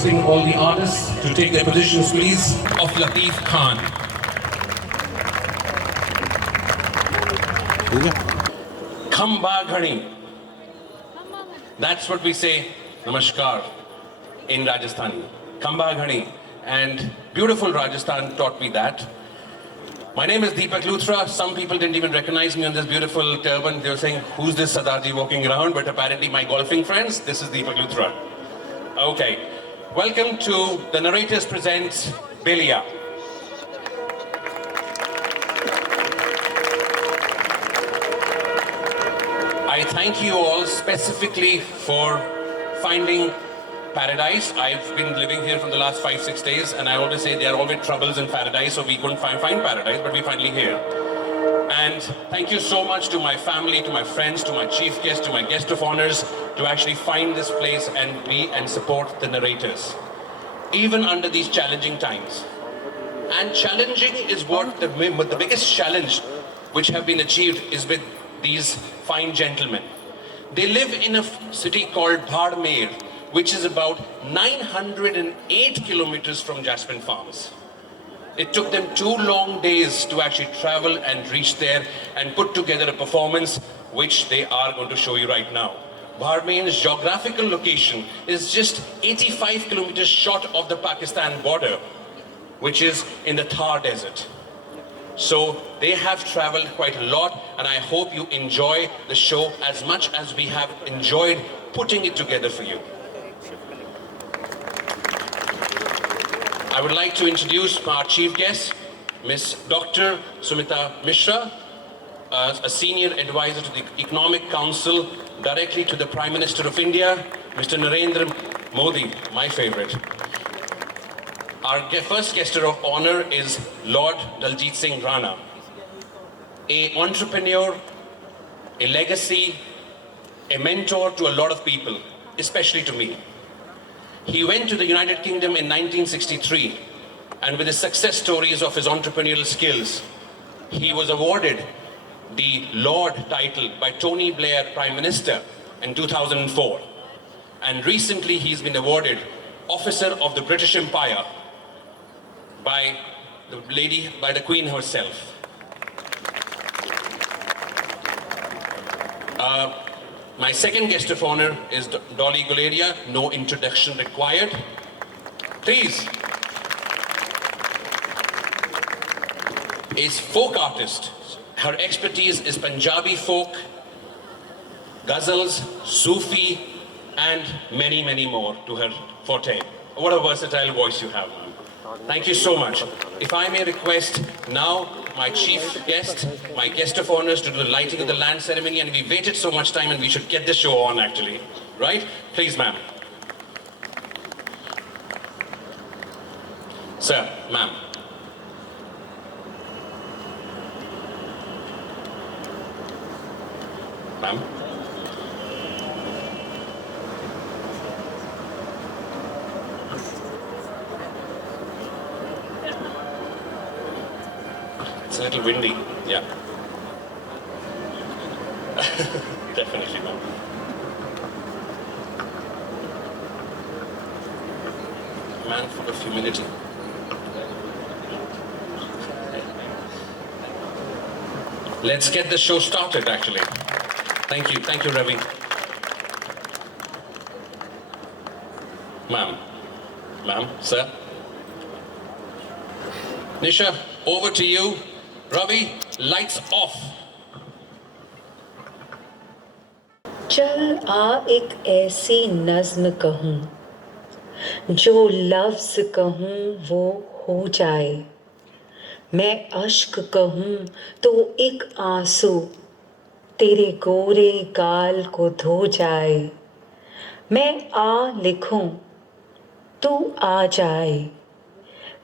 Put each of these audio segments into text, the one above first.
requesting all the artists to take their positions, please. Of Latif Khan. Khamba Ghani. That's what we say, Namaskar, in Rajasthani. Khamba Ghani. And beautiful Rajasthan taught me that. My name is Deepak Luthra. Some people didn't even recognize me on this beautiful turban. They were saying, who's this Sardarji walking around? But apparently my golfing friends, this is Deepak Luthra. Okay. Welcome to The Narrators Presents Belia. I thank you all specifically for finding paradise. I've been living here for the last 5-6 days, and I always say there are always troubles in paradise, so we couldn't find paradise, but we're finally here. And thank you so much to my family, to my friends, to my chief guest, to my guest of honors, to actually find this place and be and support the narrators, even under these challenging times. And challenging is what the biggest challenge which have been achieved is with these fine gentlemen. They live in a city called Bhadmer, which is about 908 kilometers from Jasmine Farms. It took them 2 long days to actually travel and reach there and put together a performance which they are going to show you right now. Bhadmer's geographical location is just 85 kilometers short of the Pakistan border, which is in the Thar Desert. So they have traveled quite a lot, and I hope you enjoy the show as much as we have enjoyed putting it together for you. I would like to introduce our chief guest, Ms. Dr. Sumita Mishra, a senior advisor to the Economic Council, directly to the Prime Minister of India, Mr. Narendra Modi, my favorite. Our first guest of honor is Lord Daljit Singh Rana, an entrepreneur, a legacy, a mentor to a lot of people, especially to me. He went to the United Kingdom in 1963, and with the success stories of his entrepreneurial skills, he was awarded the Lord title by Tony Blair, Prime Minister, in 2004. And recently he's been awarded Officer of the British Empire by the Queen herself. My second guest of honor is Dolly Guleria, no introduction required. Please. Is folk artist. Her expertise is Punjabi folk, ghazals, Sufi, and many, many more to her forte. What a versatile voice you have. Thank you so much. If I may request now my chief guest, my guest of honors to do the lighting of the land ceremony, and we waited so much time and we should get this show on actually, right? Please, ma'am. Sir, ma'am. Ma'am. It's a little windy, yeah. Definitely, ma'am. Man full of humility. Let's get the show started, actually. Thank you, Ravi. Ma'am, sir. Nisha, over to you. Ravi, lights off. चल आ एक ऐसी नज्म कहूँ जो लफ्ज़ कहूँ वो हो जाए, मैं अश्क कहूँ तो एक आंसू तेरे गोरे गाल को धो जाए, मैं आ लिखूँ तू आ जाए,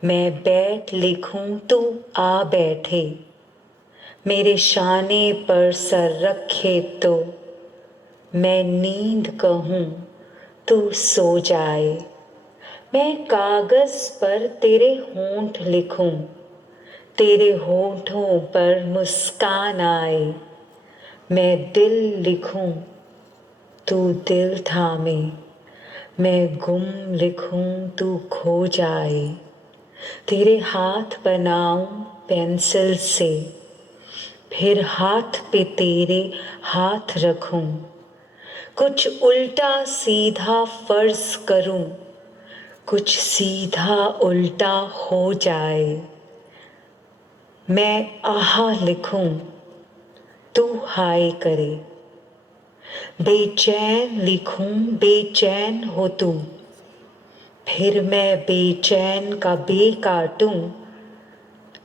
मैं बैठ लिखूं तू आ बैठे, मेरे शाने पर सर रखे तो मैं नींद कहूँ तू सो जाए, मैं कागज़ पर तेरे होंठ लिखूं, तेरे होंठों पर मुस्कान आए, मैं दिल लिखूं तू दिल थामे, मैं गुम लिखूं तू खो जाए, तेरे हाथ बनाऊं पेंसिल से, फिर हाथ पे तेरे हाथ रखूं, कुछ उल्टा सीधा फर्ज करूं, कुछ सीधा उल्टा हो जाए। मैं आहा लिखूं तू हाय करे, बेचैन लिखूं बेचैन हो तू, फिर मैं बेचैन का बे काटूं,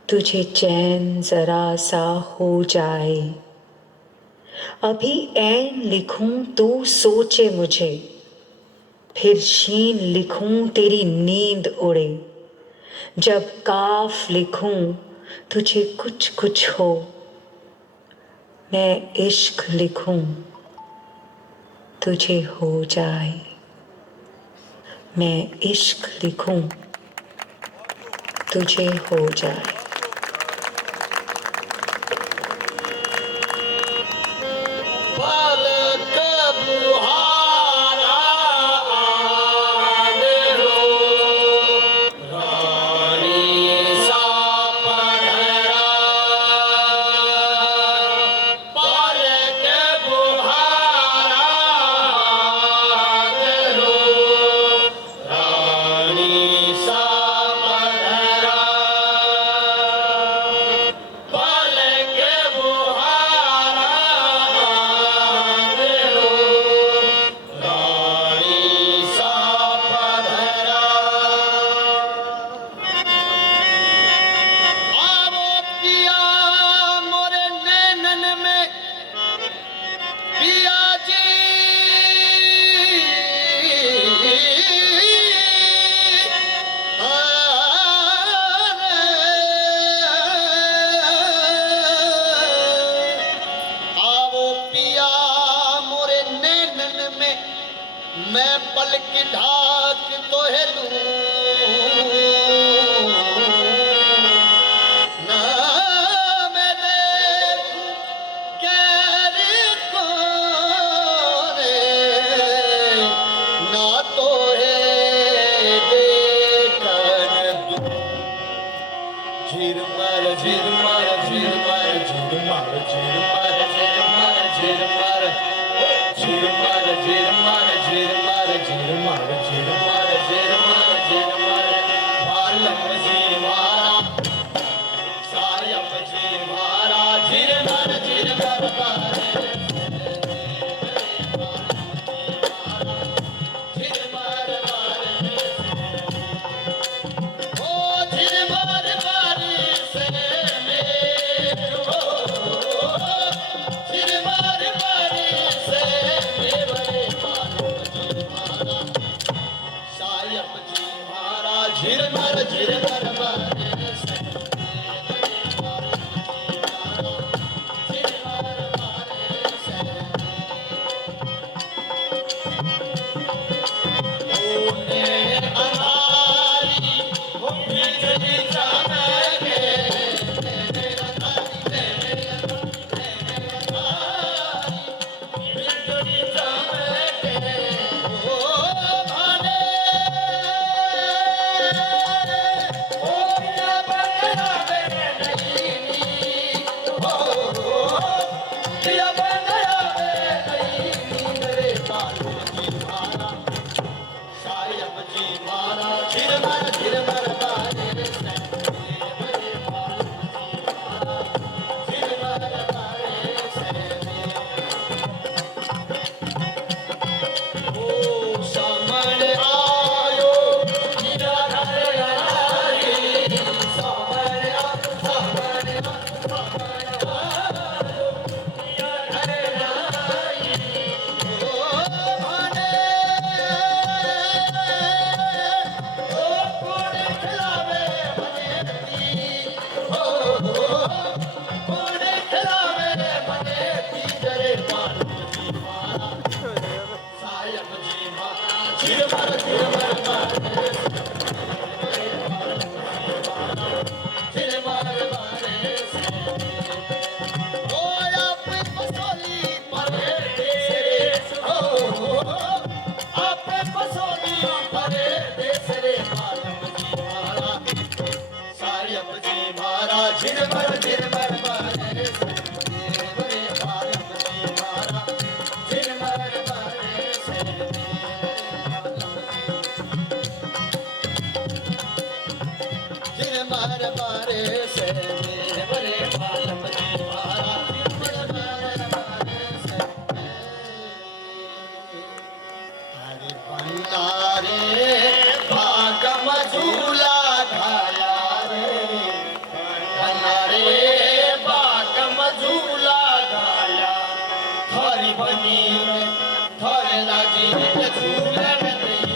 तुझे चैन जरा सा हो जाए। अभी ऐन लिखूं तू सोचे मुझे, फिर शीन लिखूं तेरी नींद उड़े, जब काफ लिखूं तुझे कुछ कुछ हो, मैं इश्क लिखूं तुझे हो जाए। मैं इश्क लिखूं तुझे हो जाए। पलक बुहारा आने हो, रानी सा पधरा। पलक बुहारा आने हो, रानी सा पधरा। पलक बुहारा आने हो, रानी सा पधरा। आवो पिया मोरे नैनन में, पिया जी आवो पिया मोरे नैनन में, मैं पलक ढाक तोहे लूं, ना मैं देखूं गैर को रे, ना तोहे देखन दूं। झिरमर झिरमर झिरमर झिरमर झिरमर झिरमर झिरमर झिरमर झिरमर झिरमर झिरमर झिरमर झिरमर झिरमर बालम जी मारा सायम जी मारा झिरमर झिरमर बारे झिरमर बारे ओ झिरमर बारे से मेरे झिरमर बारे से मेरे बालम जी मारा सायम जी मारा झिरमर झिरमर बारे से झिरमर बारे से ओने अनारी हो बिजली चमके बिजली चमके ओ भाने ओ पिया बनावे नहीं हो पिया बनावे नहीं मेरे बालू जी मारा सायब जी मारा झिरमर झिरमर बारे से मेरे बालू जी मारा झिरमर बारे से ओ समण आयो हीरा घर आई समण आ समण आ समण आयो हीरा घर पनीर थोड़े लागी झूलन नहीं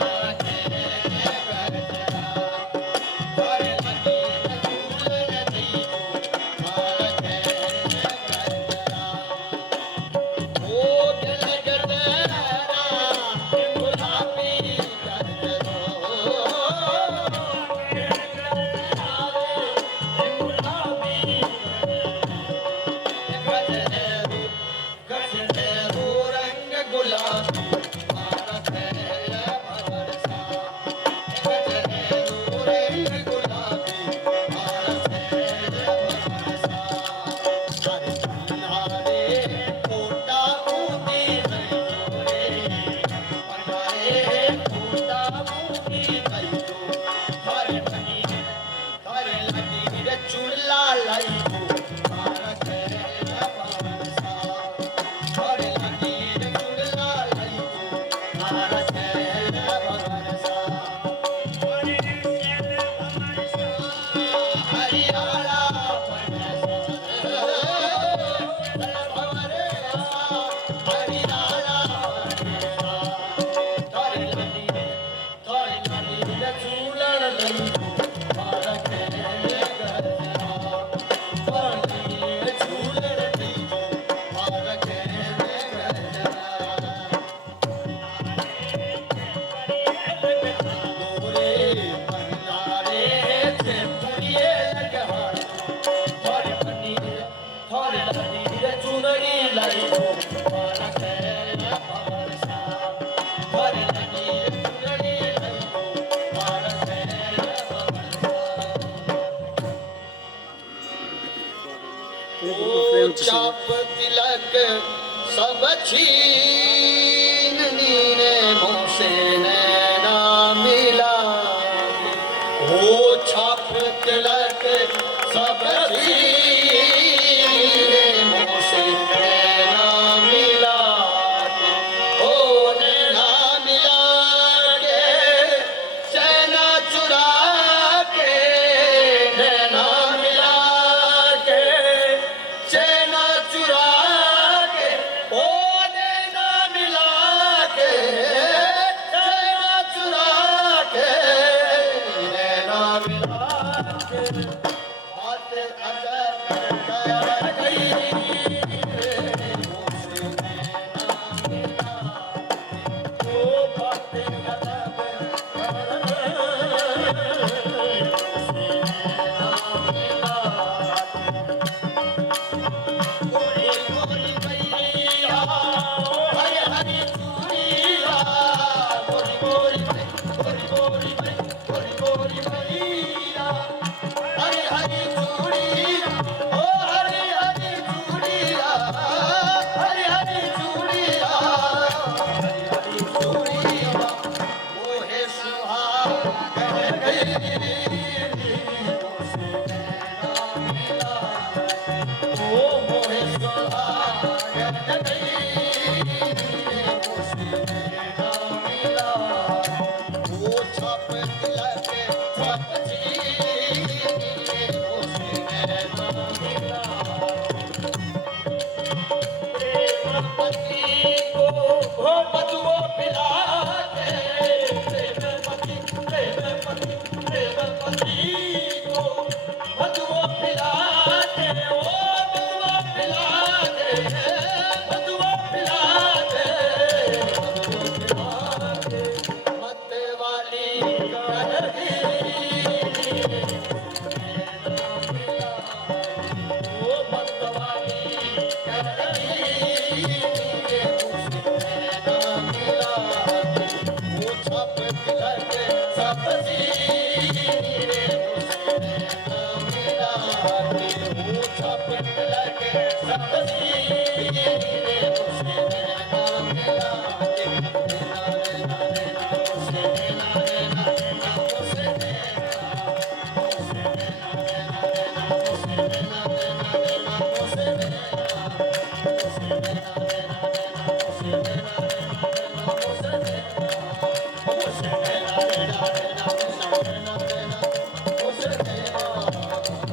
आगे करता थोड़े लागी झूलन नहीं आगे करता ओ गल गलरा गुलाबी करता गजनेरू रंग गुलाबी भारत है बरसा गजनेरू रंग गुलाबी भारत है बरसा हरे किनारे कोटा ऊंची नहीं रे बनाए कोटा ऊंची नहीं तो हरे बनी हरे लगी रे चुल्ला लाई भारत है बरसा हरे लगी रे चुल्ला लाई भारत है बरसा हरियाणा चाप तिलक सब छीन नीने मुझसे नैना मिला हो छाप तिलक सब छीने मुझसे नैना मिला ओ नैना मिला के चैना चुरा के नैना मिला के चैना चुरा के ओ नैना मिला के चैना चुरा के नैना मिला के हाथ अगर कर गई मुझसे नैना मिला ओ बातें कदम कर गोरी गोरी मैया हरे हरे चूड़िया गोरी गोरी गोरी गोरी मैया हरे हरे चूड़िया ओ हरे हरे चूड़िया हरे हरे चूड़िया हरे हरे चूड़िया मोहे सुहाग गई मुझसे नैना मिला ओ मोहे सुहाग गई मुझसे नैना मिला ओ छाप तिलक छाप छीने मुझसे नैना मिला प्रेमपति को हो बदुओ पिला के प्रेमपति को बदुओ पिला के ओ बदुओ पिला के बदुओ पिला के मत वाली करही ओ मत वाली करही नैना मिला ओ छाप तिलक सब सीने मुझसे नैना मिला ओ छाप तिलक सब सीने मुझसे नैना मिला नैना नैना नैना मुझसे नैना नैना नैना मुझसे नैना मुझसे नैना नैना नैना मुझसे नैना नैना नैना मुझसे नैना मुझसे नैना नैना नैना मुझसे नैना नैना नैना मुझसे नैना मुझसे नैना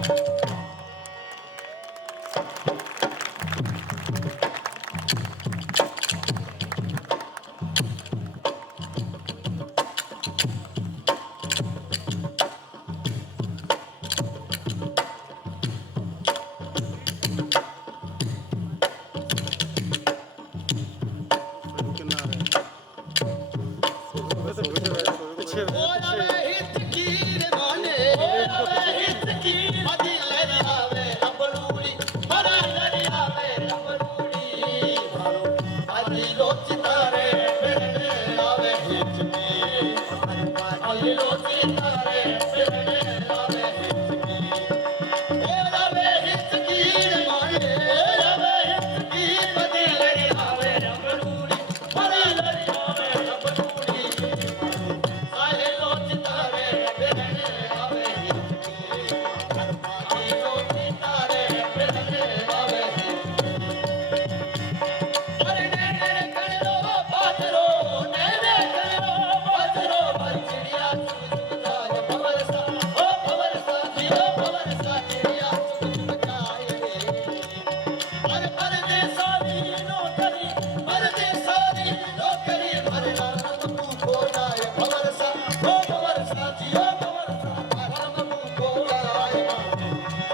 अरे परदेसारी नौकरी परदेसारी नौकरी भरना तू खोलाए भवरसा ओ भवरसा जियो भवरसा राम तू खोलाए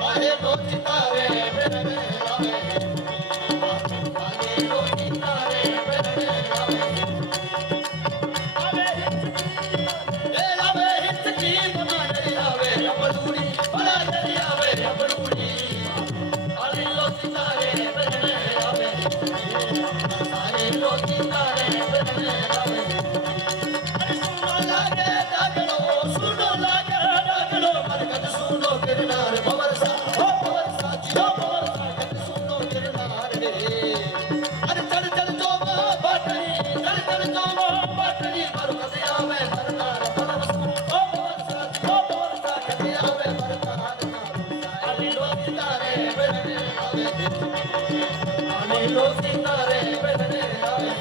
आए तो सितारे मेरे आवे आए तो सितारे मेरे आवे आवे हिचकी बना डरी आवे अपलूड़ी बड़ा डरी आवे अपलूड़ी आए तो सितारे मेरे आवे आए तो सितारे मेरे आवे सुनो लागे डागलो मरकत सुनो किरनार भवरसा ओ भवरसा जियो भवरसा कत सुनो किरनार रे अरे चढ़ चढ़ जो बाटली चढ़ चढ़ जो बाटली मरकत आवे भरनार भवरसा ओ भवरसा जियो भवरसा कत आवे भरनार अली लो सितारे बेने आवे अली लो सितारे बेने आवे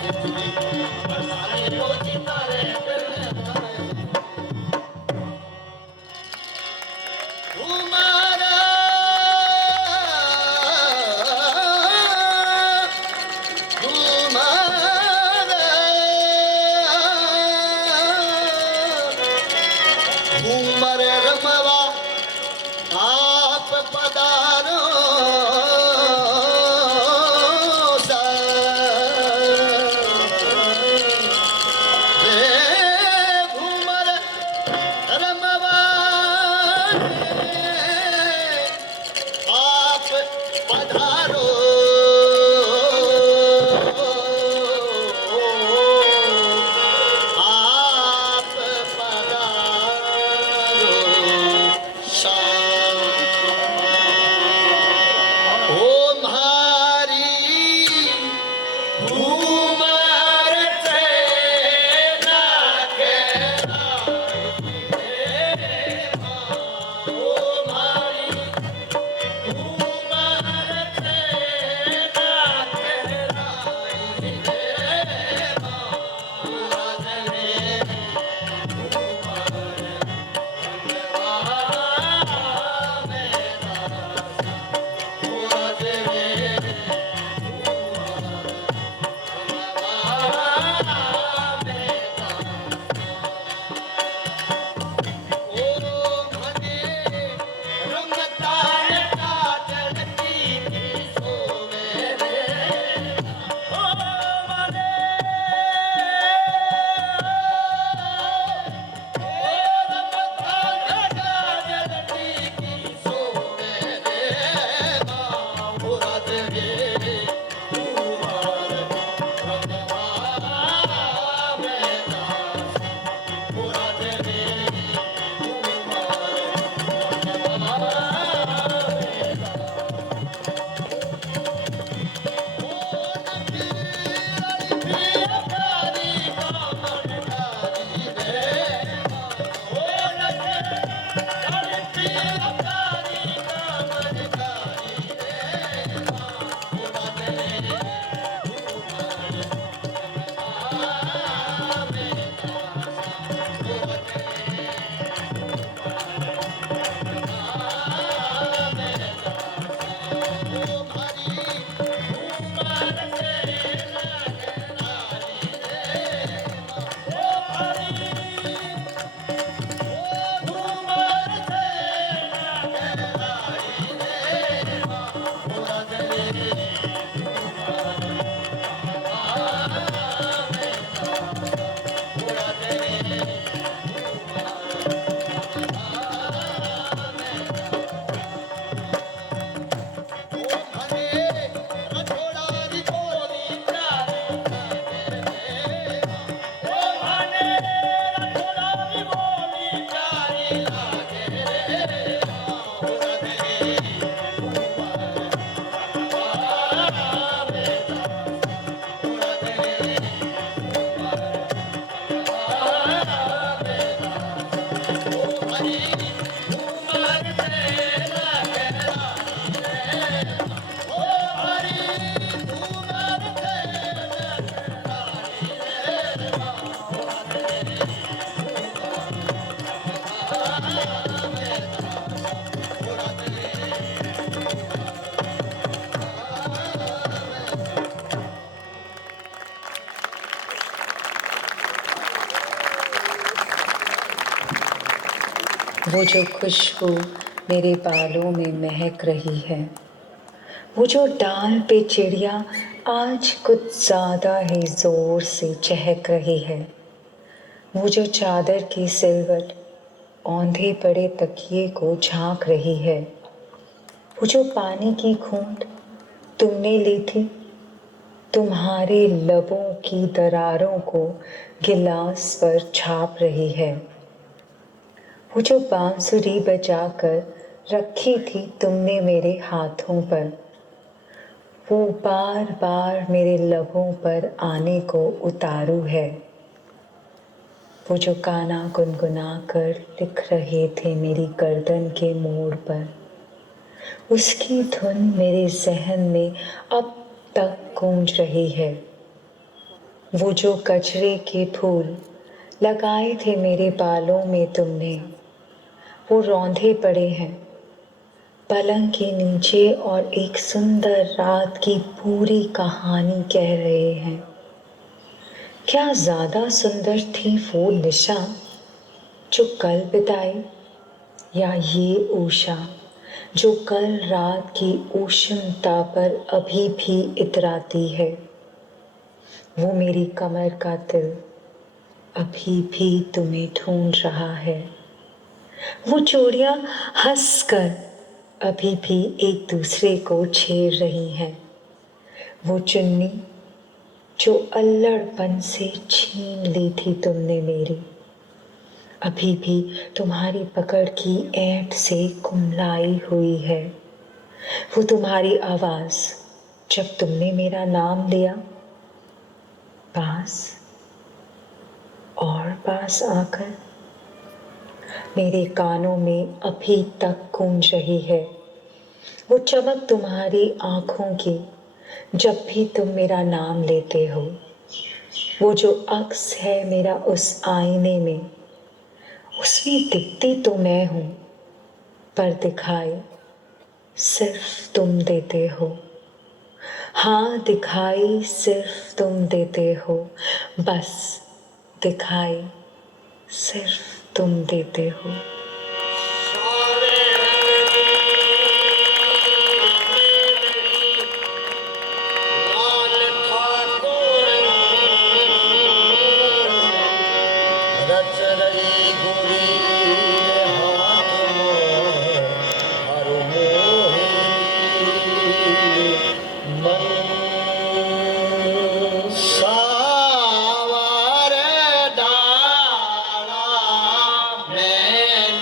अली लो सितारे बेने आवे तुम्हारा तुम्हारा उमर रमवा आप पधारो सा वो जो खुशबू मेरे बालों में महक रही है, वो जो डाल पे चिड़िया आज कुछ ज़्यादा ही ज़ोर से चहक रही है, वो जो चादर की सिलवट औंधे पड़े तकिए को झांक रही है, वो जो पानी की घूंट तुमने ली थी, तुम्हारे लबों की दरारों को गिलास पर छाप रही है, वो जो बांसुरी बजाकर रखी थी तुमने मेरे हाथों पर, वो बार बार मेरे लबों पर आने को उतारू है, वो जो गाना गुनगुना कर लिख रहे थे मेरी गर्दन के मोड़ पर, उसकी धुन मेरे जहन में अब तक गूंज रही है, वो जो कचरे के फूल लगाए थे मेरे बालों में तुमने, वो रौंदे पड़े हैं पलंग के नीचे और एक सुंदर रात की पूरी कहानी कह रहे हैं। क्या ज्यादा सुंदर थी वो निशा जो कल बिताई, या ये उषा जो कल रात की उष्णता पर अभी भी इतराती है, वो मेरी कमर का दिल अभी भी तुम्हें ढूंढ रहा है, वो चूड़ियां हंसकर अभी भी एक दूसरे को छेड़ रही हैं, वो चुन्नी जो अल्लड़पन से छीन ली थी तुमने मेरी, अभी भी तुम्हारी पकड़ की ऐंठ से कुम्हलाई हुई है, वो तुम्हारी आवाज़ जब तुमने मेरा नाम लिया, पास और पास आकर मेरे कानों में अभी तक गूंज रही है, वो चमक तुम्हारी आँखों की जब भी तुम मेरा नाम लेते हो, वो जो अक्स है मेरा उस आईने में, उसमें दिखती तो मैं हूँ पर दिखाई सिर्फ तुम देते हो, हाँ दिखाई सिर्फ तुम देते हो, बस दिखाई सिर्फ तुम देते हो। लाल ठाकुर रच रही गोरी हाथ मोर हर मोहिनी मन सावर डाला मैं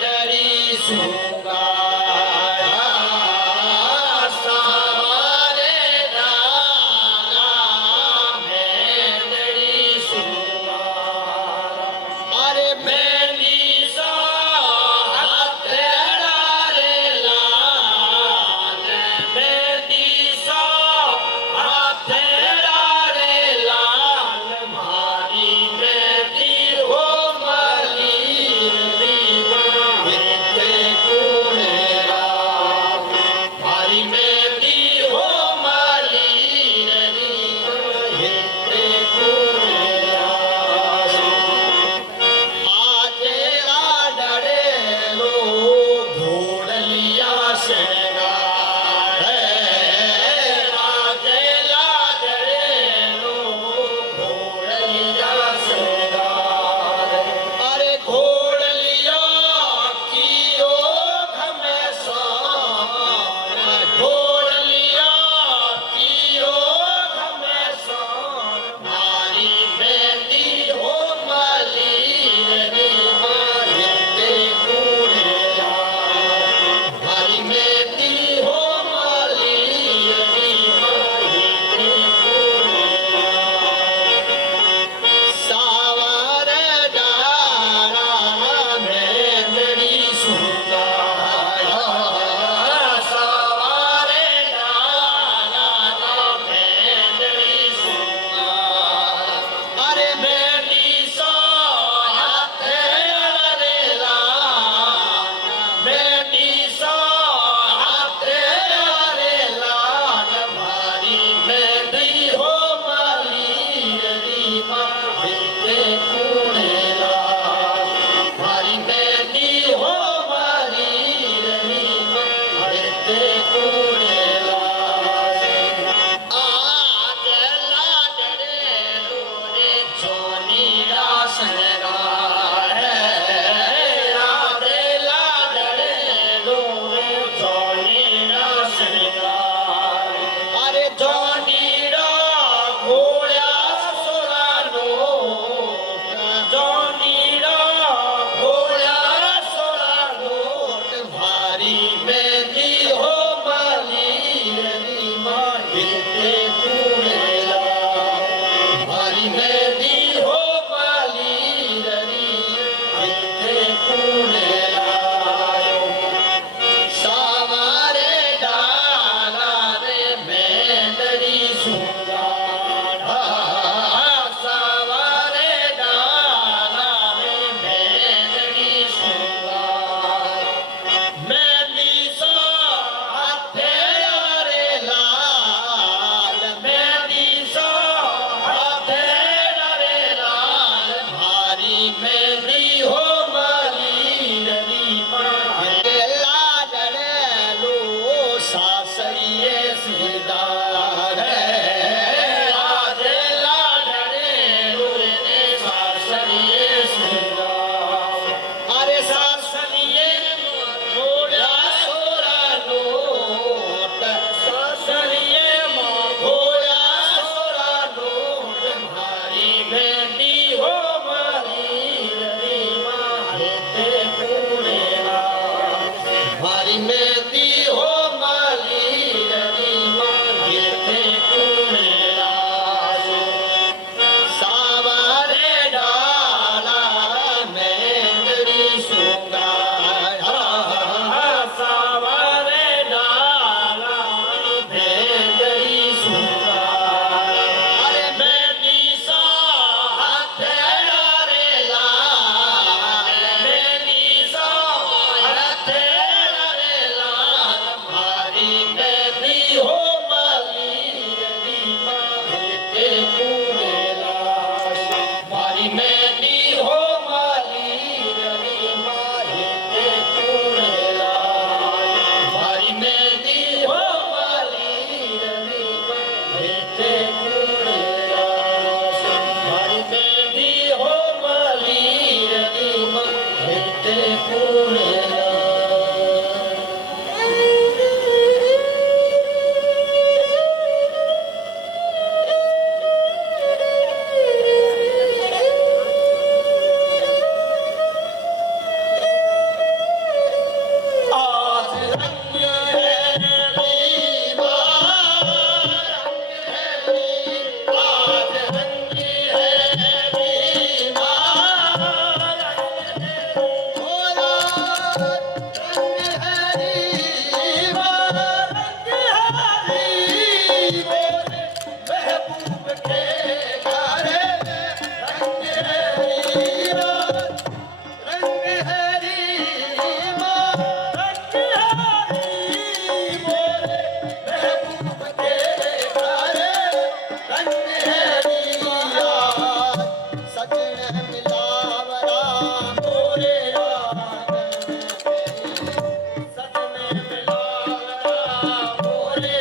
ते कूड़े लाश मारी मेहंदी हो माली रवि मारी ते कूड़े लाश मारी मेहंदी हो माली रवि मारी ते कूड़े लाश मारी मेहंदी हो माली रवि मारी ते कूड़े लाश आज रंग है दीवार आज रंग है दीवार रंग है दीवार महबूब के गारे रंग है दीवार रंग है दीवार महबूब के गारे रंग है दीवार सजन मिलावरा मोरे सजन मिलावरा मोरे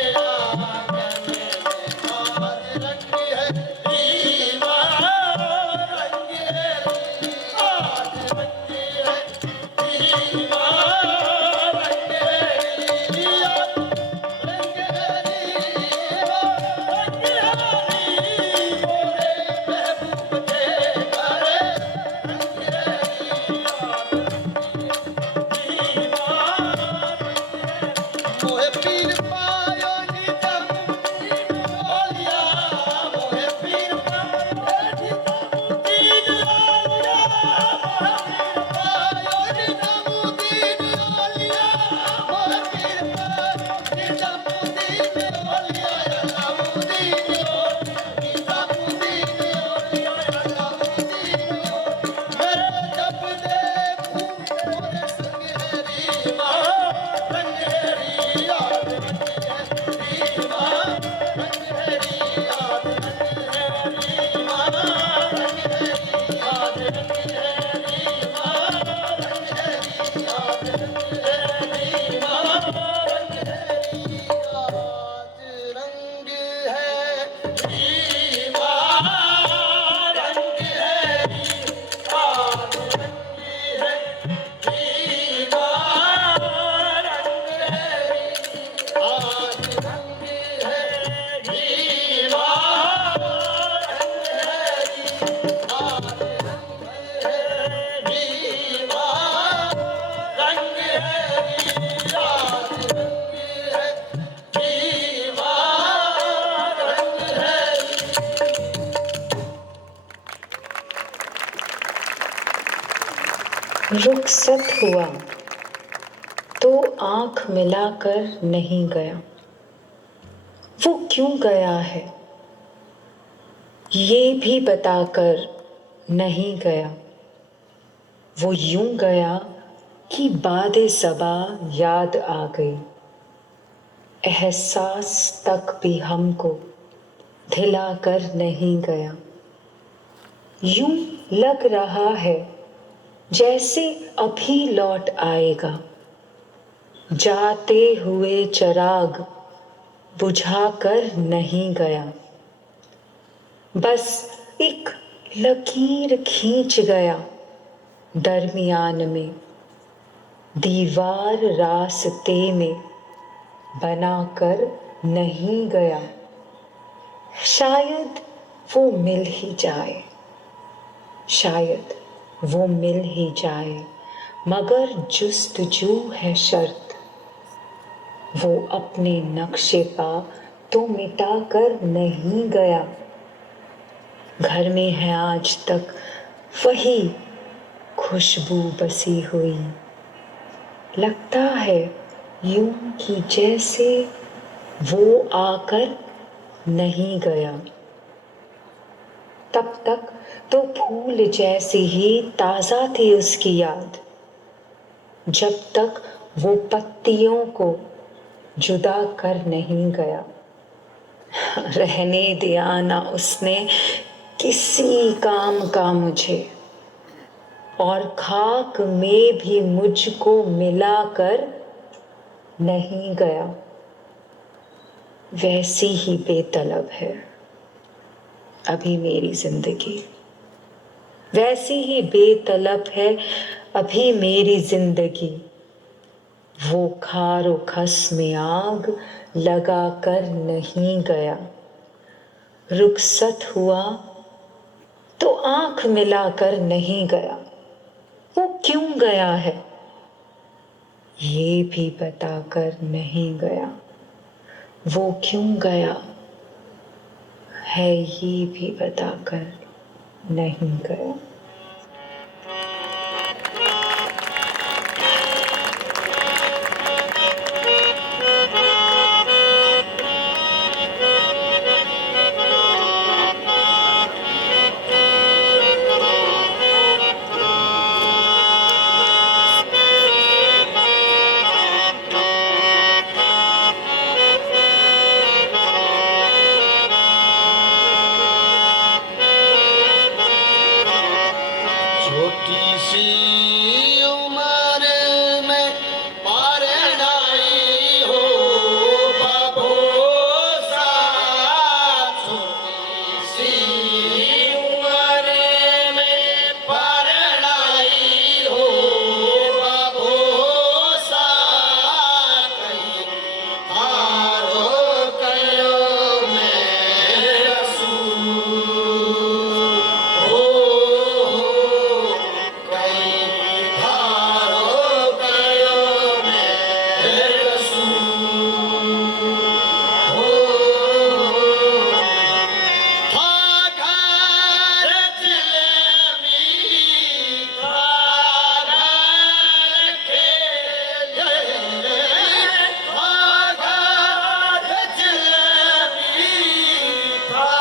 आज रंग है दीवार रंग है आज रंग है दीवार रंग है दीवार रंग है दीवार रंग है मोरे महबूब के गारे रंग है मोहे पीर पायो निजम ओलिया मोहे पीर पायो निजम दीन ओलिया मोहे पायो निजम दीन ओलिया मोहे पीर पायो निजम दीन ओलिया अल्लाह दीन निजम दीन ओलिया अल्लाह दीन मेरे जब दे मोरे संग है रीमा रंग है रिया रंग है रीमा रंग है रिया रंग है रीमा रंग है रिया रंग है रीमा रंग है रिया रंग है रीमा रंग है रिया रंग है रीमा रंग है आज रंग है रीमा रंग है आज रंग है रीमा रंग है आज रंग है रीमा रंग है आज रंग है रीमा रंग है रुखसत हुआ तो आंख मिलाकर नहीं गया। वो क्यों गया है ये भी बताकर नहीं गया। वो यूं गया कि बादे सबा याद आ गई। एहसास तक भी हमको दिलाकर नहीं गया। यूं लग रहा है जैसे अभी लौट आएगा। जाते हुए चिराग बुझाकर नहीं गया। बस एक लकीर खींच गया दरमियान में। दीवार रास्ते में बनाकर नहीं गया। शायद वो मिल ही जाए, शायद वो मिल ही जाए, मगर जुस्तजू है शर्त। वो अपने नक्शे पा तो मिटा कर नहीं गया। घर में है आज तक वही खुशबू बसी हुई। लगता है यूं कि जैसे वो आकर नहीं गया। तब तक तो फूल जैसी ही ताज़ा थी उसकी याद, जब तक वो पत्तियों को जुदा कर नहीं गया। रहने दिया ना उसने किसी काम का मुझे, और खाक में भी मुझको मिलाकर नहीं गया। वैसी ही बेतलब है अभी मेरी जिंदगी, वैसी ही बेतलब है अभी मेरी जिंदगी। वो खारो खस में आग लगा कर नहीं गया, रुखसत हुआ तो आंख मिलाकर नहीं गया। वो क्यों गया है ये भी बताकर नहीं गया। वो क्यों गया है ये भी बताकर नहीं गया। छोटी सी उम्र में परनाई हो बाबोसा, छोटी सी उम्र में परनाई हो बाबोसा, कहीं हारो कयो मैं रसूल हो, कहीं हारो कयो मैं रसूल हो। घर चिलमी घर खेले, घर चिलमी घर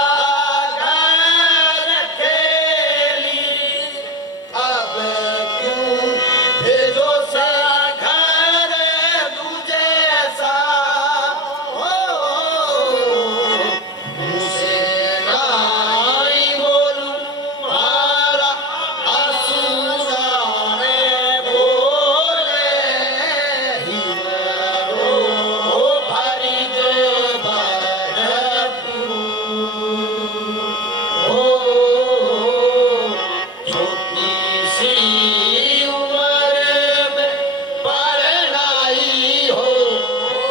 खेली, अब क्यों भेजो सा घर दूजे सा हो, मुझसे नाई बोलूं मारा असुराए बोले, हिमरो भरी जे भरपूर हो। छोटी सी उम्र में परनाई हो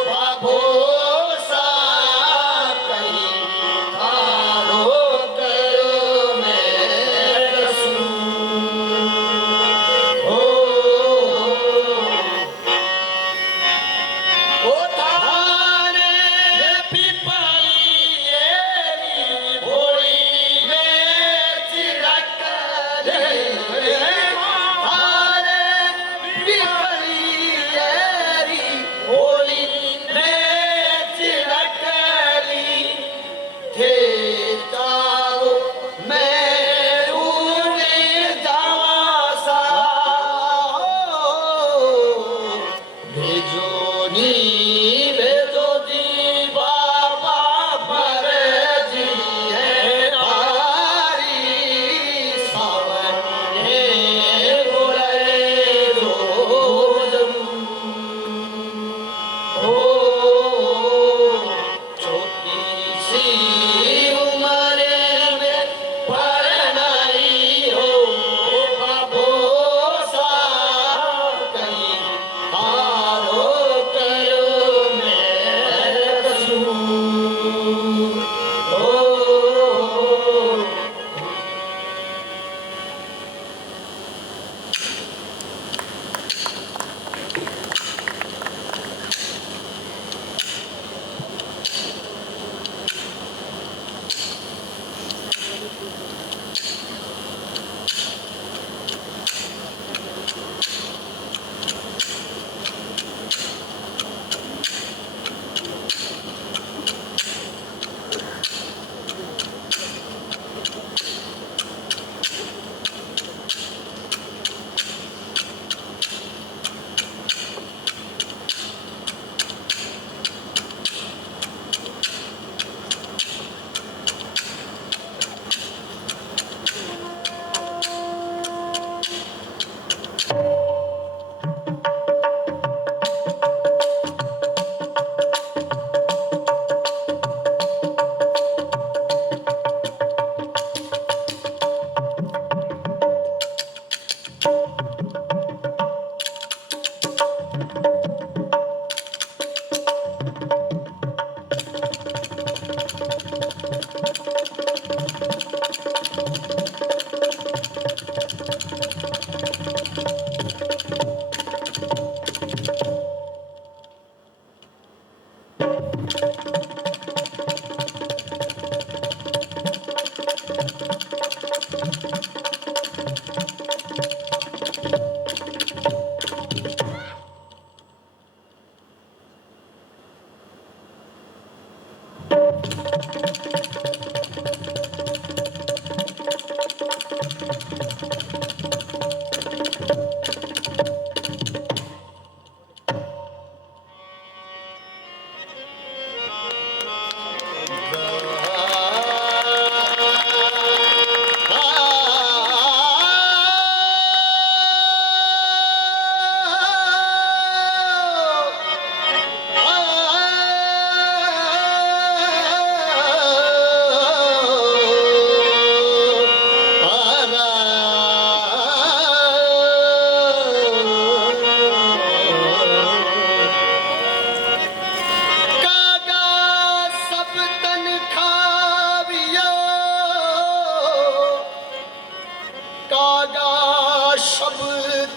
बाबोसा, कहीं हारो कयो मैं रसूल हो। ओ थाने पिपाई भोली में चिड़क ले, थाने पिपाई भोली में चिड़क ली, थे चाहो मैं उड़े जावा सा हो, भेजो नी बाबा पर जी है तारी, सावन है बोले रोज हो। छोटी सी उम्र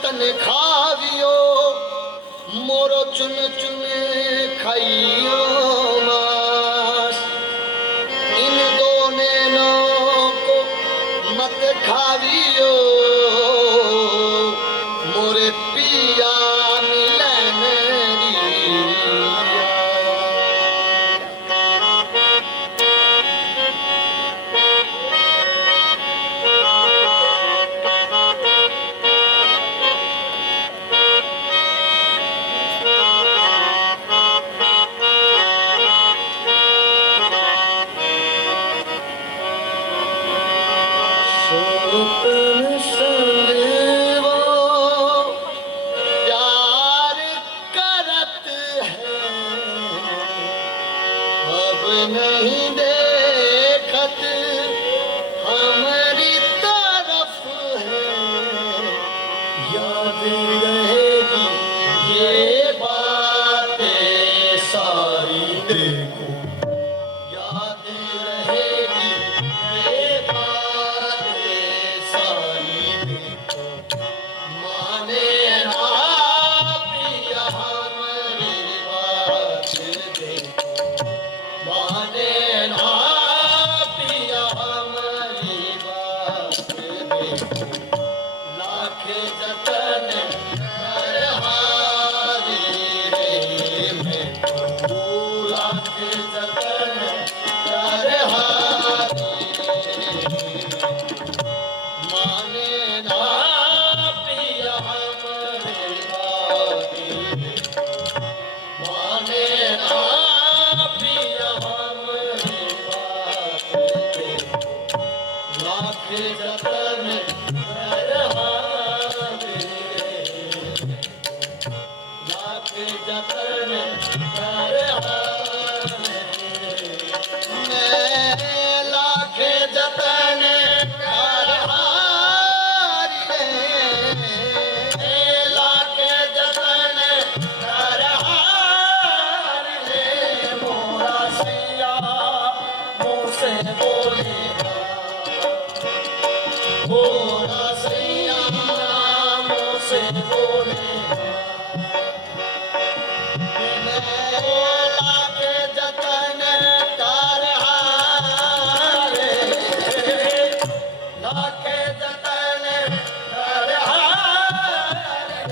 तन खावियो मोरो चुन चुन खाइयो मास इन दोनों को मत खावियो मोरे पिया मिलन सोपन संग वो प्यार करत है अब नहीं देखत हमारी तरफ है याद रहेगी ये बातें सारी देखो याद रहेगी ये बातें सारी देखो माने ना पिया हमारी बात देखो माने ना पिया हमारी बात देखो लाख जतन कर हारी रे मैं तो लाख जतन कर हारी माने ना पिया हमारी बात माने ना पिया हमारी बात लाख जतन कर हारी लाख जतन कर हारी मैं लाख जतन कर हारी लाख जतन कर हारी मोरा सैया मुँह से बोलेगा मोरा सैया मुँह से बोलेगा लाख जतन कर हारे लाख जतन कर हारे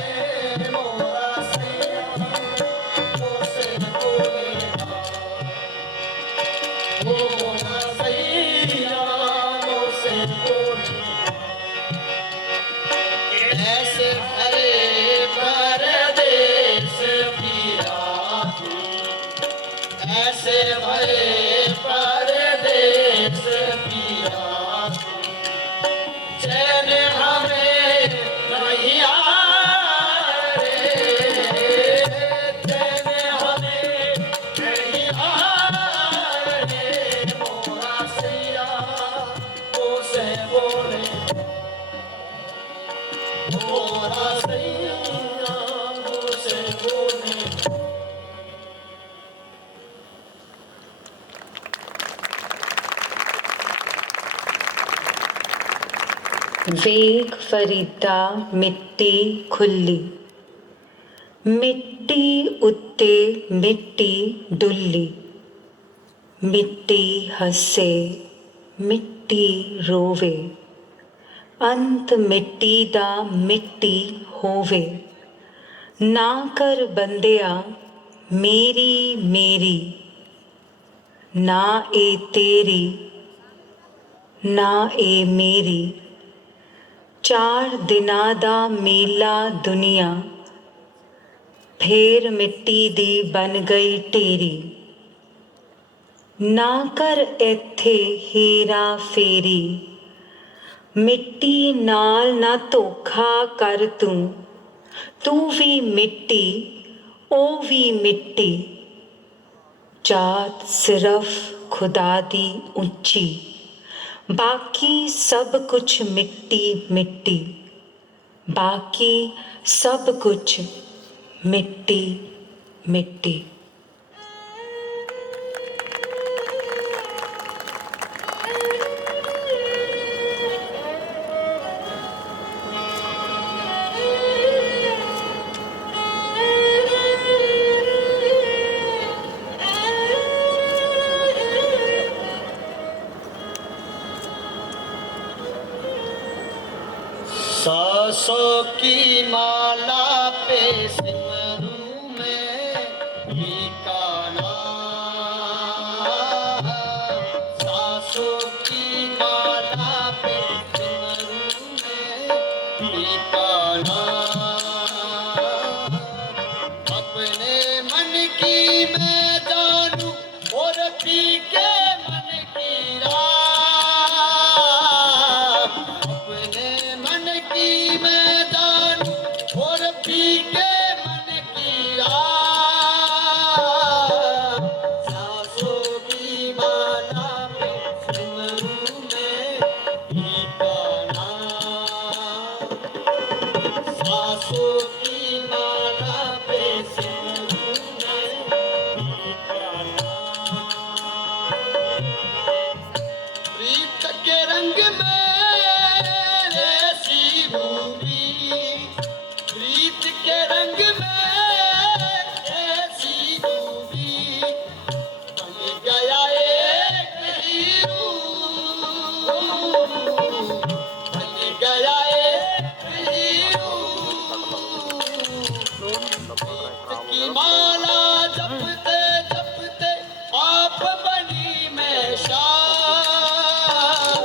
मोरा सैया मुँह से बोलेगा मोरा सैया मुँह से बोलेगा ऐसे भरे परदेस पिया ऐसे भरे परदेस पिया चैन हमें नहीं आरे चैन हमें नहीं आरे मोरा सैया मुझसे बोले मोरा सैया मुझसे बोले ਵੇਖ ਫਰੀਦਾ ਮਿੱਟੀ ਖੁੱਲੀ ਮਿੱਟੀ ਉੱਤੇ ਮਿੱਟੀ ਡੁੱਲੀ ਮਿੱਟੀ ਹੱਸੇ ਮਿੱਟੀ ਰੋਵੇ ਅੰਤ ਮਿੱਟੀ ਦਾ ਮਿੱਟੀ ਹੋਵੇ ਨਾ ਕਰ ਬੰਦਿਆ ਮੇਰੀ ਮੇਰੀ ਨਾ ਇਹ ਤੇਰੀ ਨਾ ਇਹ ਮੇਰੀ ਚਾਰ ਦਿਨਾਂ ਦਾ ਮੇਲਾ ਦੁਨੀਆ ਫੇਰ ਮਿੱਟੀ ਦੀ ਬਣ ਗਈ ਢੇਰੀ ਨਾ ਕਰ ਇੱਥੇ ਹੀਰਾ ਫੇਰੀ ਮਿੱਟੀ ਨਾਲ ਨਾ ਧੋਖਾ ਕਰ ਤੂੰ ਵੀ ਮਿੱਟੀ ਉਹ ਵੀ ਮਿੱਟੀ ਜਾਤ ਸਿਰਫ ਖੁਦਾ ਦੀ ਉੱਚੀ ਬਾਕੀ ਸਭ ਕੁਛ ਮਿੱਟੀ ਮਿੱਟੀ ਬਾਕੀ ਸਭ ਕੁਛ ਮਿੱਟੀ ਮਿੱਟੀ सासों की माला पे सिमरू में टीका नाम, सासों की माला पे सिमरू में टीका नाम। अपने मन की मैं जानू और पी के मन की राम, अपने मन की मैं जानू और पी के मन की राम। सासों की माला पे सिमरू में टीका नाम, सासों की माला पे सिमरू में टीका नाम। प्रीत के रंग में ऐसी भूमि, प्रीत के रंग में ऐसी भूमि, बन गया एक हीरू, बन गया एक हीरू। की माला जपते जपते आप बनी मैं शाम,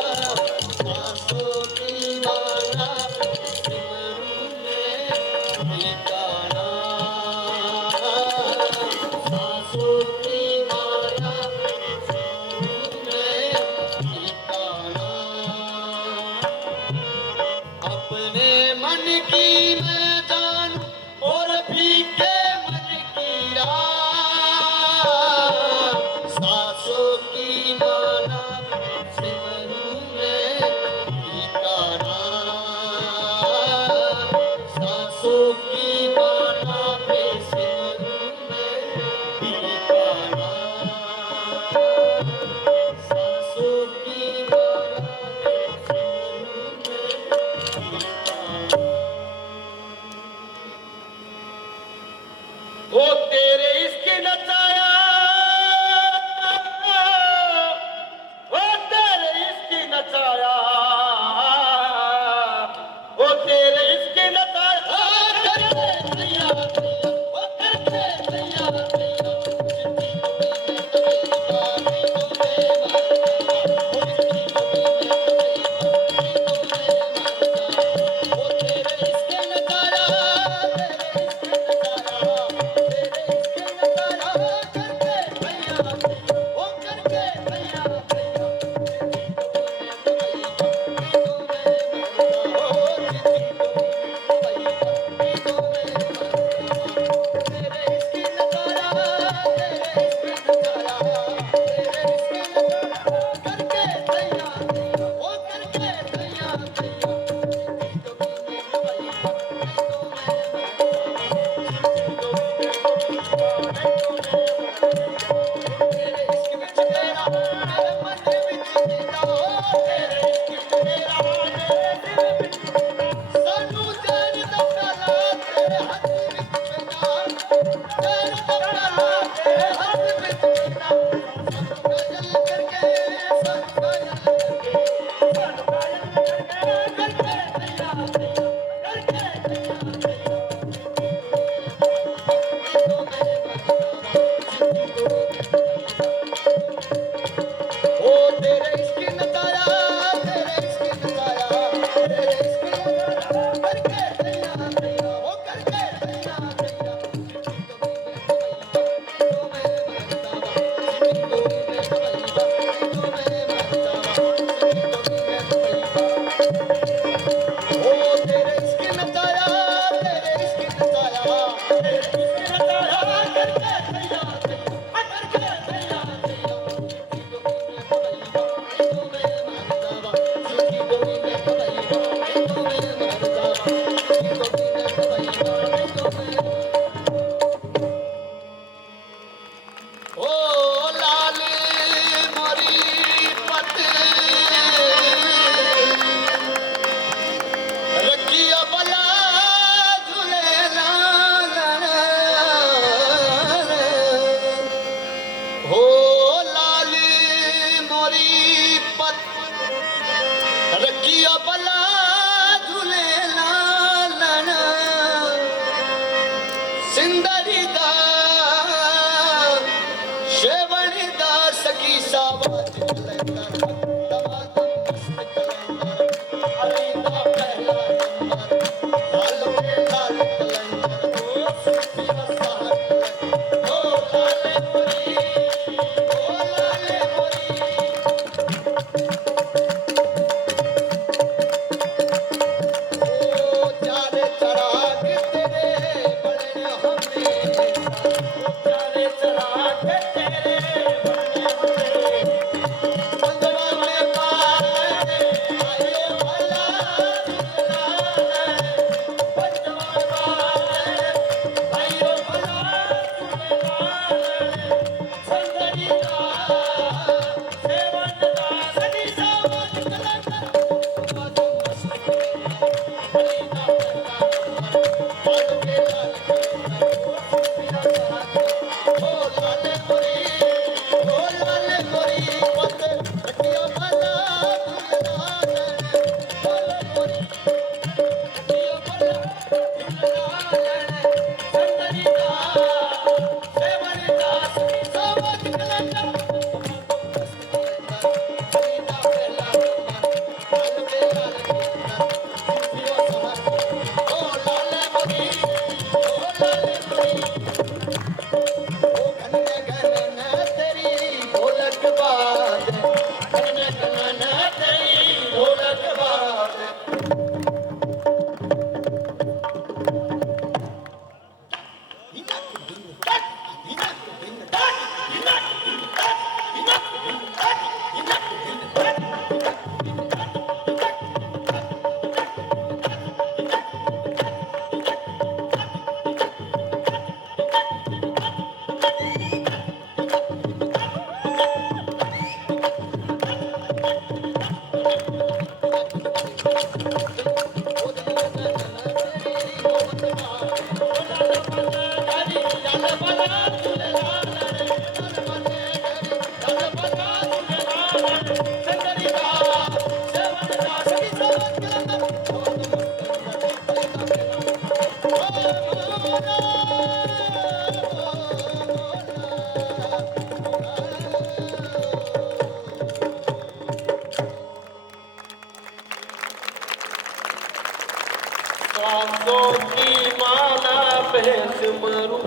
सांसों की माला पे सिमरू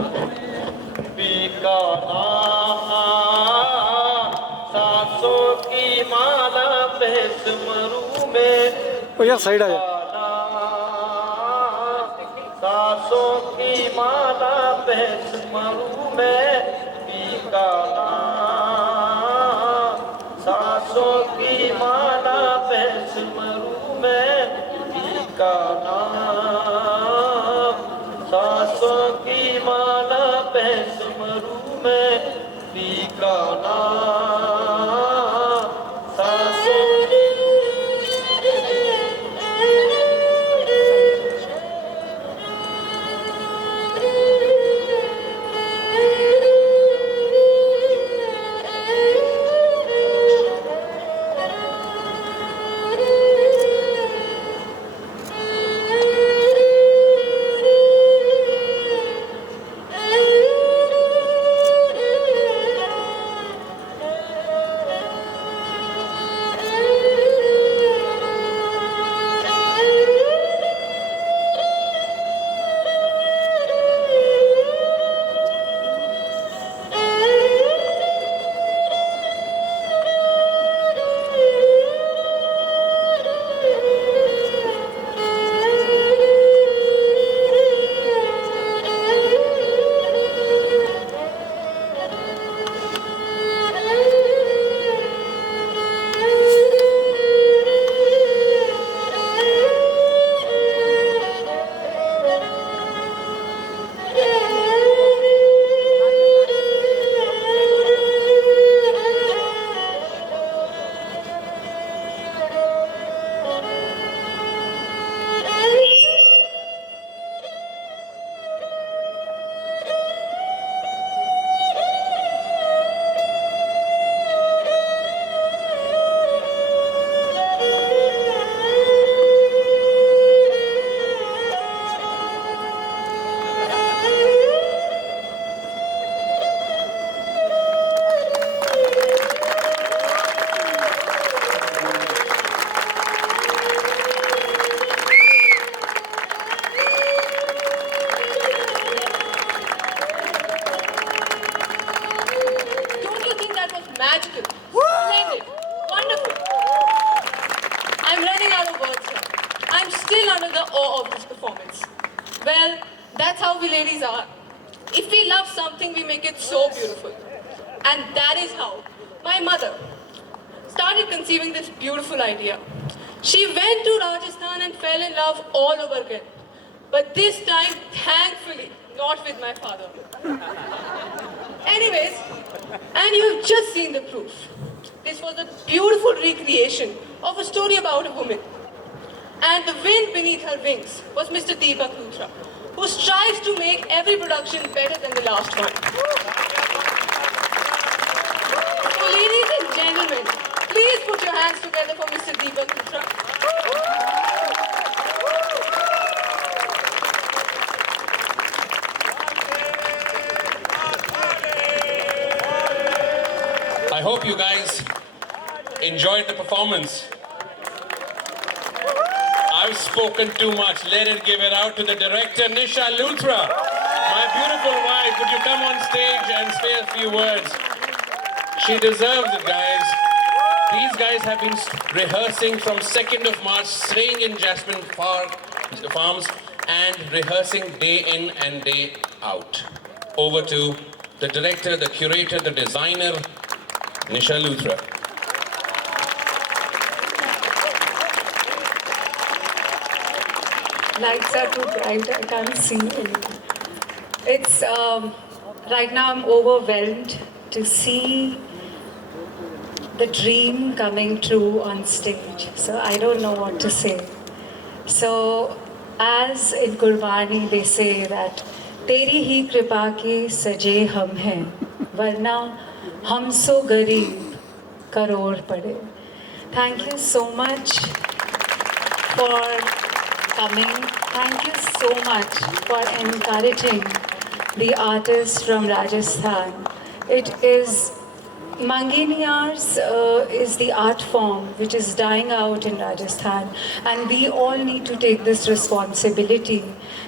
बीकाना सांसों की माला पे सिमरू में ओ यार साइड आ जा। सांसों की माला पे सिमरू में बीकाना सांसों की माला पे सिमरू में बीकाना सांसों की माला पे सिमरू में बीकाना सांसों Don't you think that was magical? Splendid. Wonderful. I'm running out of words here. I'm still under the awe of this performance. Well, that's how we ladies are. If we love something, we make it so beautiful. And that is how my mother started conceiving this beautiful idea. She went to Rajasthan and fell in love all over again. But this time, thankfully, not with my father. Anyways, and you've just seen the proof. This was a beautiful recreation of a story about a woman. And the wind beneath her wings was Mr. Deepak Luthra, who strives to make every production better than the last one. So ladies and gentlemen, please put your hands together for Mr. Deepak Luthra. I hope you guys enjoyed the performance. I've spoken too much. Let it give it out to the director, Nisha Luthra. My beautiful wife, would you come on stage and say a few words? She deserves it, guys. These guys have been rehearsing from 2nd of March, staying in Jasmine Farms and rehearsing day in and day out. Over to the director, the curator, the designer, Nisha Luthra. Lights are too bright, I can't see anything. It's right now I'm overwhelmed to see the dream coming true on stage. So I don't know what to say. So as in Gurbani they say that तेरी ही कृपा के सजे हम हैं वरना हम सो गरीब करोड़ पड़े. Thank you so much for coming. Thank you so much for encouraging the artists from Rajasthan. It is Manganiyars is the art form which is dying out in Rajasthan, and we all need to take this responsibility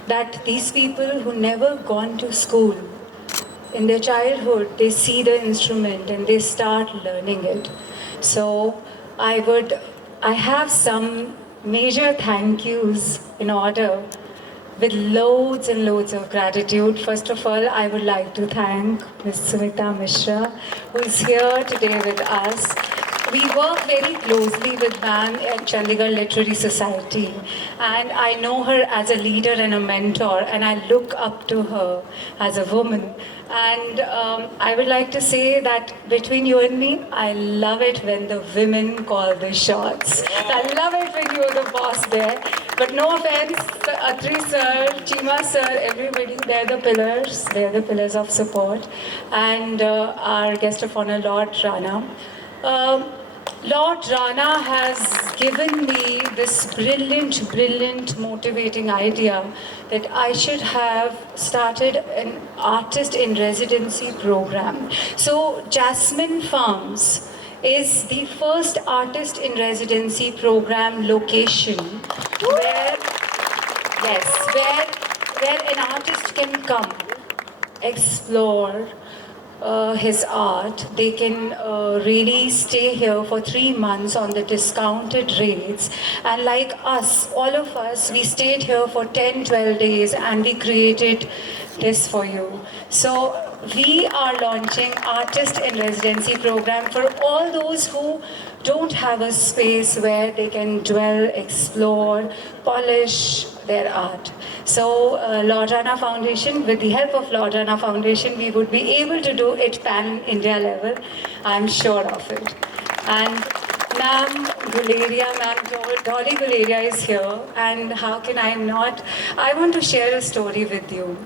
that these people who never gone to school in their childhood, they see the instrument and they start learning it. So I have some major thank yous in order with loads and loads of gratitude. First of all, I would like to thank Ms. Sumita Mishra, who is here today with us. We work very closely with ma'am at Chandigarh Literary Society, and I know her as a leader and a mentor, and I look up to her as a woman. And I would like to say that between you and me, I love it when the women call the shots. I love it when you're the boss there. But no offense, Atri sir, Chima sir, everybody, they're the pillars of support. And our guest of honor, Lord Rana. Lord Rana has given me this brilliant, motivating idea that I should have started an artist in residency program. So Jasmine Farms is the first artist in residency program location where an artist can come, explore his art. They can really stay here for 3 months on the discounted rates, and like us, all of us, we stayed here for 10-12 days and we created this for you. So we are launching artist in residency program for all those who don't have a space where they can dwell, explore, polish their art. So Lord Rana Foundation, with the help of Lord Rana Foundation, we would be able to do it pan-India level. I'm sure of it. And Ma'am Guleria, Ma'am Dolly Guleria is here, and how can I not? I want to share a story with you.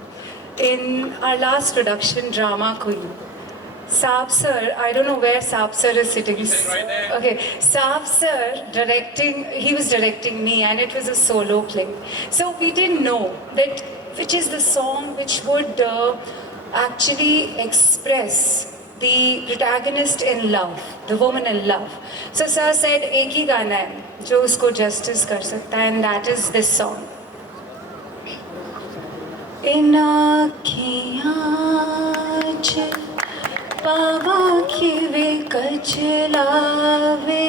In our last production, Drama Queen, Saab sir, I don't know where Saab sir is sitting. Right there. Okay, Saab sir he was directing me, and it was a solo play. So we didn't know that which is the song which would actually express the protagonist in love, the woman in love. So sir said, एक ही गाना है जो उसको justice कर सकता है, and that is this song. इन आँखियाँ च पावा खिवे कचलावे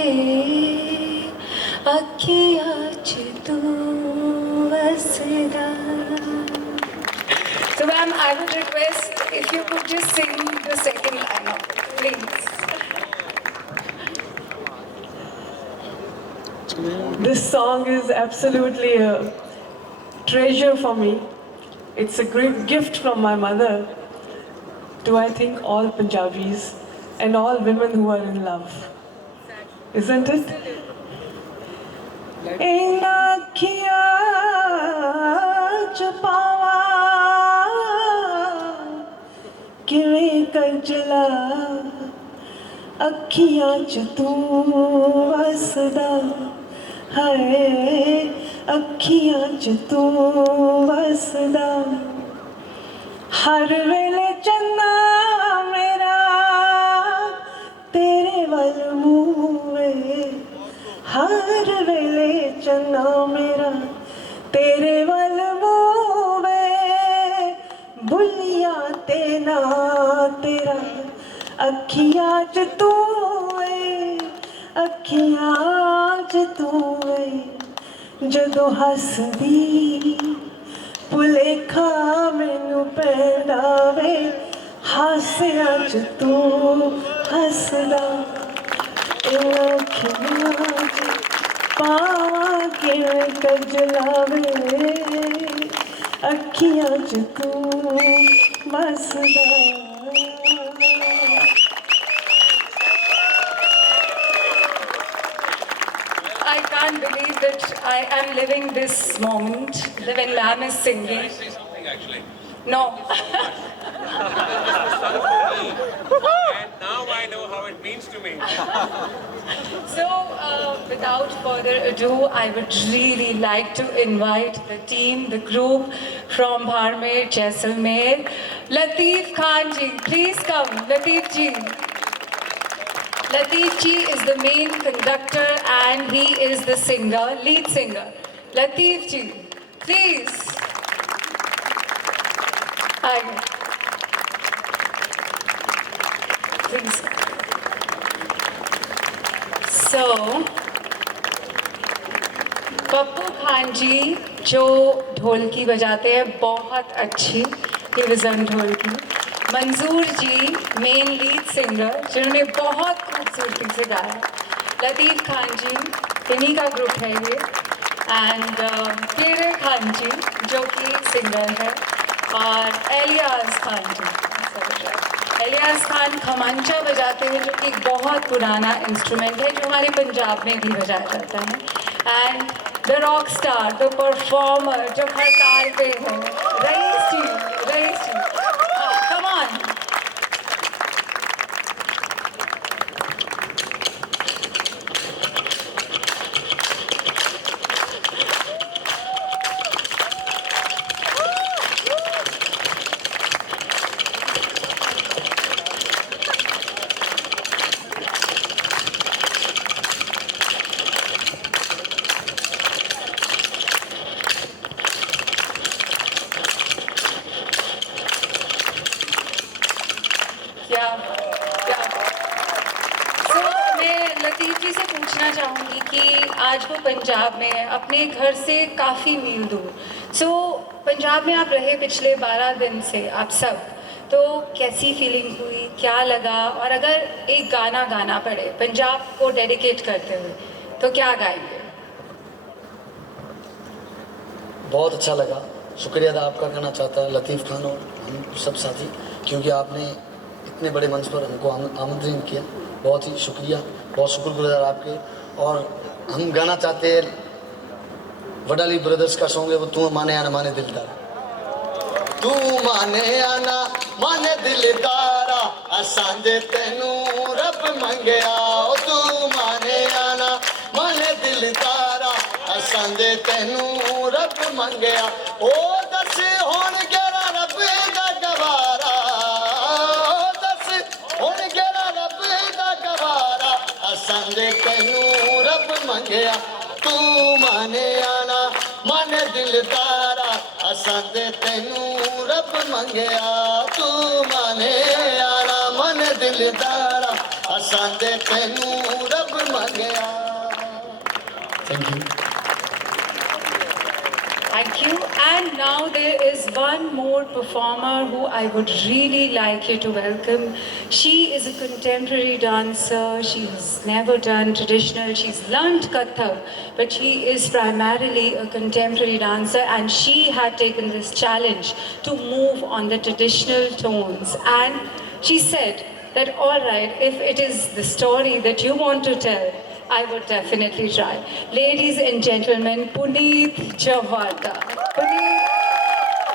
अखियाँ च तू वसदा. So ma'am, I would request if you could just sing the second line, please. This song is absolutely a treasure for me. It's a great gift from my mother to, I think, all Punjabis and all women who are in love. Isn't it? In आँखियाँ च पावा किवें कजला अखियाँ च तू वसदा हाय अखियाँ च तू वसदा हर वेले चन्ना मेरा तेरे वल मूवे हर वेले चन्ना मेरा तेरे वल मूवे बुलिया तेना तेरा अखियाँ च तू अखियाँ च तू जदों हसदी भुलेखा मैनू पैंदा वे हासियां च तू हसदा इन अखियां च पावा किवें कजलावे अखियां च तू बसदा. I can't believe that I am living this moment when ma'am is Can I singing. say something actually? No. And now I know how it means to me. So, without further ado, I would really like to invite the team, the group from Bharmer, Jaisalmer. Lateef Khan ji, please come. Lateef ji. Lateef ji is the main conductor and he is the singer, lead singer. Lateef ji, please. Hi. Please. So, Pappu खान जी जो ढोलकी बजाते हैं बहुत अच्छी, ही was on ढोलकी. मंजूर जी main lead singer जिन्होंने बहुत खूबसूरती से गाया. लतीफ़ खान जी इन्हीं का ग्रुप है ये. एंड केरे खान जी जो कि सिंगर है. और एलियास खान जी. एलियास खान खमांचा बजाते हैं जो कि बहुत पुराना इंस्ट्रूमेंट है जो हमारे पंजाब में भी बजाया जाता है. And the rock star, the performer जो हर ताल पे है, Raees ji. Come on. So, मैं लतीफ़ जी से पूछना चाहूँगी कि आज वो पंजाब में है, अपने घर से काफ़ी मील दूर. So, पंजाब में आप रहे पिछले 12 दिन से आप सब, तो कैसी फीलिंग हुई, क्या लगा, और अगर एक गाना गाना पड़े पंजाब को डेडिकेट करते हुए तो क्या गाएंगे? बहुत अच्छा लगा. शुक्रिया अदा आपका करना चाहता है लतीफ़ खान और हम सब साथी, क्योंकि आपने इतने बड़े मंच पर हमको आमंत्रित किया. बहुत ही शुक्रिया, बहुत शुक्रगुजार आपके. और हम गाना चाहते हैं वडाली ब्रदर्स का सॉन्ग है वो तू माने आना माने दिलदार. तू माने आना माने दिलदारा असांजे तेनू रब मंगया. तू माने आना माने दिलदारा असांजे तेनू रब मंगया. ओ दस होण गेरा रब दा गवारा. दस होण गेरा रब दा गवारा असांजे तेनू रब मंगया. तू माने आना माने दिलदारा असांजे तेनू रब मंगया. तू माने आना माने दिलदारा असांजे तेनू रब मंगया. Thank you. Thank you. And now there is one more performer who I would really like you to welcome. She is a contemporary dancer. She has never done traditional. She's learnt Kathak, but she is primarily a contemporary dancer, and she had taken this challenge to move on the traditional tones. And she said that, all right, if it is the story that you want to tell, I would definitely try. Ladies and gentlemen, Puneet Javada. Puneet,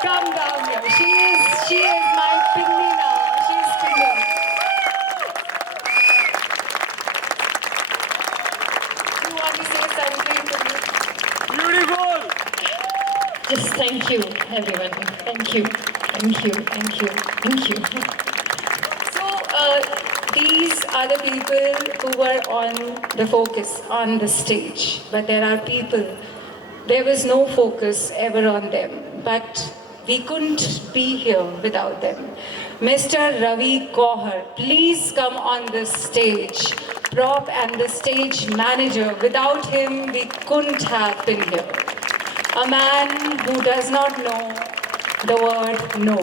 come down here. She is my pinny now. She's pinny. You want to say something, Puneet? Just thank you, everyone. Thank you. Thank you. Thank you. Thank you. So, these are the people who were on the focus on the stage. But there are people, there was no focus ever on them. But we couldn't be here without them. Mr. Ravi Kohar, please come on the stage. Prop and the stage manager. Without him, we couldn't have been here. A man who does not know the word no.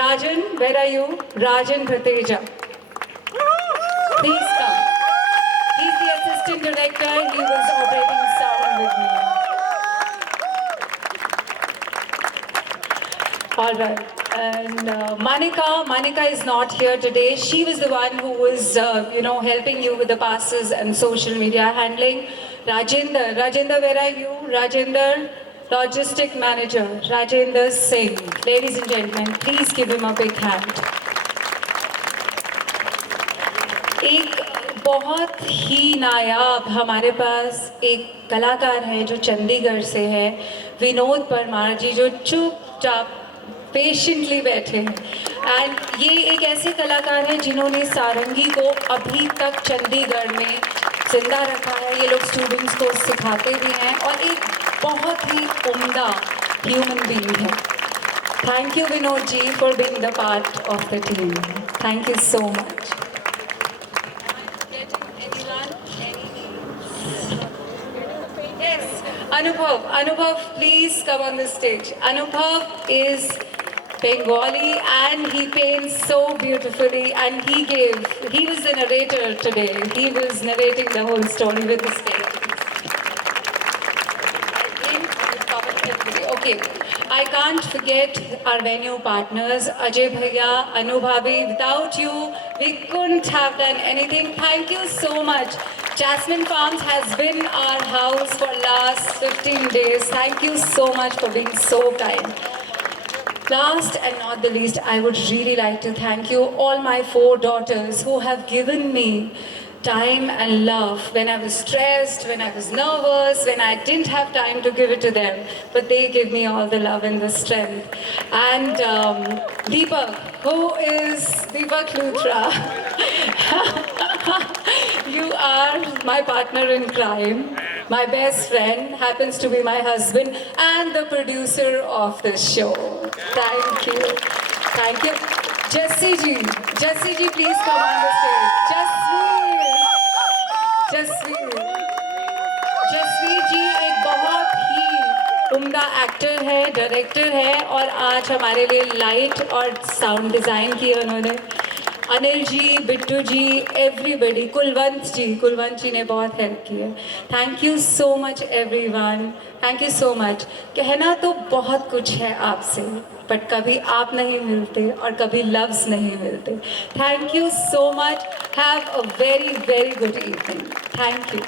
Rajan, where are you? Rajan Bhateja. Please come. He's the assistant director. He was operating sound with me. All right. And Manika is not here today. She was the one who was, helping you with the passes and social media handling. Rajender, where are you? Rajender, logistic manager, Rajender Singh. Ladies and gentlemen, please give him a big hand. एक बहुत ही नायाब हमारे पास एक कलाकार है जो चंडीगढ़ से है, विनोद परमार जी, जो चुपचाप पेशेंटली बैठे हैं. एंड ये एक ऐसे कलाकार हैं जिन्होंने सारंगी को अभी तक चंडीगढ़ में जिंदा रखा है. ये लोग स्टूडेंट्स को सिखाते भी हैं और एक बहुत ही उम्दा ह्यूमन बीइंग है. Thank you Vinod ji for being the part of the team. Thank you so much. Yes, Anubhav, please come on the stage. Anubhav is Bengali and he paints so beautifully, and he was the narrator today. He was narrating the whole story with his paintings. Okay, I can't forget our venue partners, Ajay Bhaiya, Anubhavi. Without you, we couldn't have done anything. Thank you so much. Jasmine Farms has been our house for last 15 days. Thank you so much for being so kind. Last and not the least, I would really like to thank you, all my 4 daughters who have given me time and love when I was stressed, when I was nervous, when I didn't have time to give it to them. But they give me all the love and the strength. And Deepak, who is Deepak Luthra. You are my partner in crime, my best friend, happens to be my husband and the producer of the show. Thank you. Thank you. Jassi ji, please come on the stage. Jasveer ji एक बहुत ही उम्दा एक्टर है, डायरेक्टर है और आज हमारे लिए लाइट और साउंड डिज़ाइन किया उन्होंने. अनिल जी, बिट्टू जी, एवरीबडी, कुलवंत जी ने बहुत हेल्प की है. Thank you so much everyone. Thank you so much. कहना तो बहुत कुछ है आपसे, बट कभी आप नहीं मिलते और कभी लव्स नहीं मिलते. Thank you so much. Have a very very good evening. Thank you.